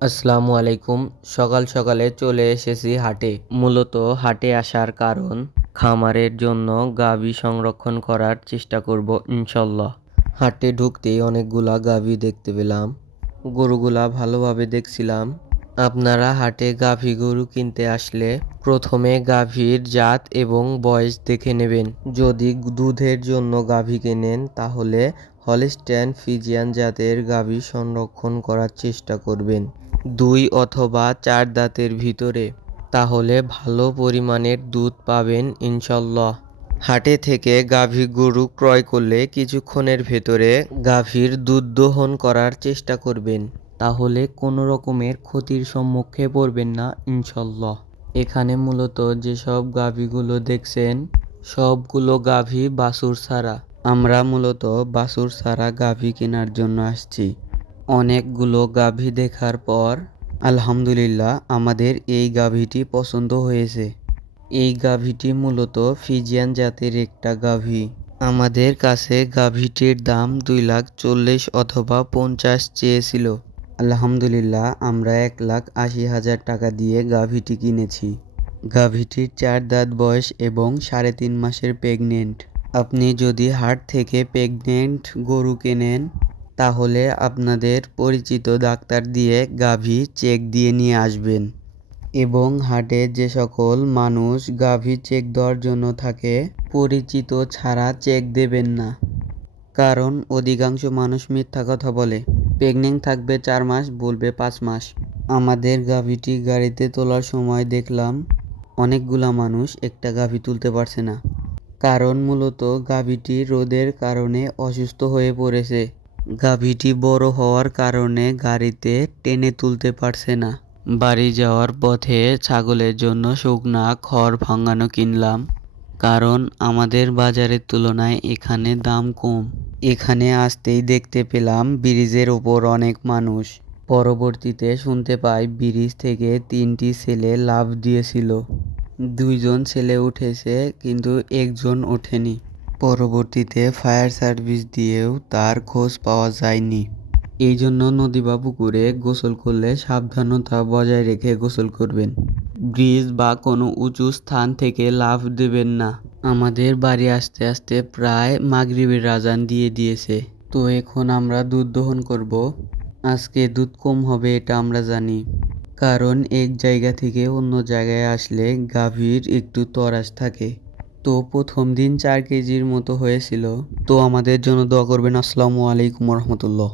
আসসালামু আলাইকুম সকাল সকালে চলে এসেছি হাটে। মূলত হাটে আসার কারণ, খামারের জন্য গাভী সংরক্ষণ করার চেষ্টা করব ইনশাল্লাহ। হাটে ঢুকতেই অনেকগুলা গাভী দেখতে পেলাম। গরুগুলা ভালোভাবে দেখছিলাম। আপনারা হাটে গাভী গরু কিনতে আসলে প্রথমে গাভীর জাত এবং বয়স দেখে নেবেন। যদি দুধের জন্য গাভী কেনেন, তাহলে হলিস্ট্যান ফিজিয়ান জাতের গাভী সংরক্ষণ করার চেষ্টা করবেন। দুই অথবা চার দাঁতের ভিতরে। তাহলে ভালো পরিমাণের দুধ পাবেন ইনশাল্লাহ। হাটে থেকে গাভী গরু ক্রয় করলে কিছুক্ষণের ভেতরে গাভীর দুধ দোহন করার চেষ্টা করবেন। তাহলে কোনো রকমের ক্ষতির সম্মুখে পড়বেন না, ইনশাল্লাহ। এখানে মূলত যেসব গাভীগুলো দেখছেন, সবগুলো গাভী বাসুর ছাড়া। আমরা মূলত বাসুর ছাড়া গাভী কেনার জন্য আসছি। অনেকগুলো গাভী দেখার পর, আলহামদুলিল্লাহ, আমাদের এই গাভীটি পছন্দ হয়েছে। এই গাভীটি মূলত ফিজিয়ান জাতের একটা গাভী। আমাদের কাছে গাভীটির দাম দুই লাখ চল্লিশ অথবা পঞ্চাশ চেয়েছিল। আলহামদুলিল্লাহ, আমরা এক লাখ আশি হাজার টাকা দিয়ে গাভীটি কিনেছি। গাভীটির চার দাঁত বয়স এবং সাড়ে তিন মাসের প্রেগনেন্ট। আপনি যদি হাট থেকে প্রেগনেন্ট গরু কেনেন, তাহলে আপনাদের পরিচিত ডাক্তার দিয়ে গাভী চেক দিয়ে নিয়ে আসবেন। এবং হাটে যে সকল মানুষ গাভী চেক দেওয়ার জন্য থাকে, পরিচিত ছাড়া চেক দেবেন না। কারণ অধিকাংশ মানুষ মিথ্যা কথা বলে। প্রেগনেন্ট থাকবে চার মাস, বলবে পাঁচ মাস। আমাদের গাভীটি গাড়িতে তোলার সময় দেখলাম অনেকগুলা মানুষ একটা গাভী তুলতে পারছে না। কারণ মূলত গাভীটি রোদের কারণে অসুস্থ হয়ে পড়েছে। গাভীটি বড় হওয়ার কারণে গাড়িতে টেনে তুলতে পারছে না। বাড়ি যাওয়ার পথে ছাগলের জন্য শুকনা খড় ভাঙানো কিনলাম। কারণ আমাদের বাজারের তুলনায় এখানে দাম কম। এখানে আসতেই দেখতে পেলাম ব্রিজের ওপর অনেক মানুষ। পরবর্তীতে শুনতে পাই ব্রিজ থেকে তিনটি ছেলে লাভ দিয়েছিল। দুইজন ছেলে উঠেছে, কিন্তু একজন ওঠেনি। পরবর্তীতে ফায়ার সার্ভিস দিয়েও তার খোঁজ পাওয়া যায়নি। এই জন্য নদী বা পুকুরে গোসল করলে সাবধানতা বজায় রেখে গোসল করবেন। ব্রিজ বা কোনো উঁচু স্থান থেকে লাফ দেবেন না। আমাদের বাড়ি আসতে আসতে প্রায় মাগরিবের রাজান দিয়ে দিয়েছে। তো এখন আমরা দুধ দহন করব। আজকে দুধ কম হবে এটা আমরা জানি। কারণ এক জায়গা থেকে অন্য জায়গায় আসলে গাভীর একটু তরাস থাকে। তো প্রথম দিন চার কেজির মতো হয়েছিল। তো আমাদের জন্য দোয়া করবেন। আসসালামু আলাইকুম রহমতুল্লাহ।